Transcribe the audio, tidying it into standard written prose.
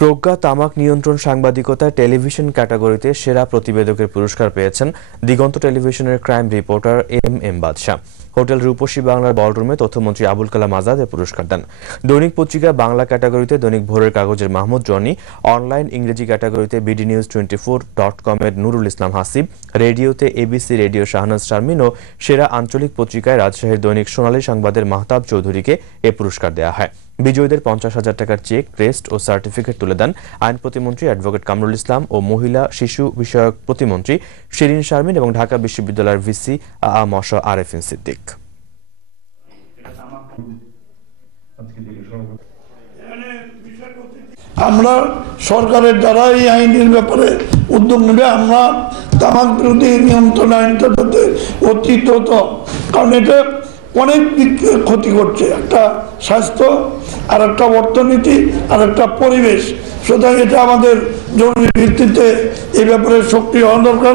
প্রজ্ঞা তামাক নিয়ন্ত্রণ সাংবাদিকতায় টেলিভিশন ক্যাটাগরিতে সেরা প্রতিবেদকের পুরস্কার পেয়েছেন দিগন্ত টেলিভিশনের ক্রাইম রিপোর্টার এম বাদশা। হোটেল রূপসী বাংলার বলরুমে তথ্যমন্ত্রী আবুল কালাম আজাদ এ পুরস্কার দেন। দৈনিক পত্রিকা বাংলা ক্যাটাগরিতে দৈনিক ভোরের কাগজের মাহমুদ রনি, অনলাইন ইংরেজি ক্যাটাগরিতে BDNews24.com এর নুরুল ইসলাম হাসিব, রেডিওতে ABC রেডিও শাহনাজ শারমিন ও সেরা আঞ্চলিক পত্রিকায় রাজশাহীর দৈনিক সোনালী সংবাদের মাহতাব চৌধুরীকে এ পুরস্কার দেওয়া হয়। বিজয়ীদের 50,000 টাকার চেক, ক্রেস্ট ও সার্টিফিকেট তুলে দেন আইন প্রতিমন্ত্রী অ্যাডভোকেট কামরুল ইসলাম ও মহিলা শিশু বিষয়ক প্রতিমন্ত্রী শিরিন শারমিন এবং ঢাকা বিশ্ববিদ্যালয়ের ভিসি আরেফিন সিদ্দিক। আমরা সরকারের দ্বারা এই আইনের ব্যাপারে উদ্যোগ নেবে। আমরা তামাক বিরোধী নিয়ন্ত্রণ আইনটা যাতে অতি দ্রুত, কারণ এটা অনেক দিক ক্ষতি করছে, একটা স্বাস্থ্য আর একটা অর্থনীতি আর একটা পরিবেশ। সুতরাং এটা আমাদের জরুরি ভিত্তিতে এই ব্যাপারে সক্রিয় হওয়া দরকার।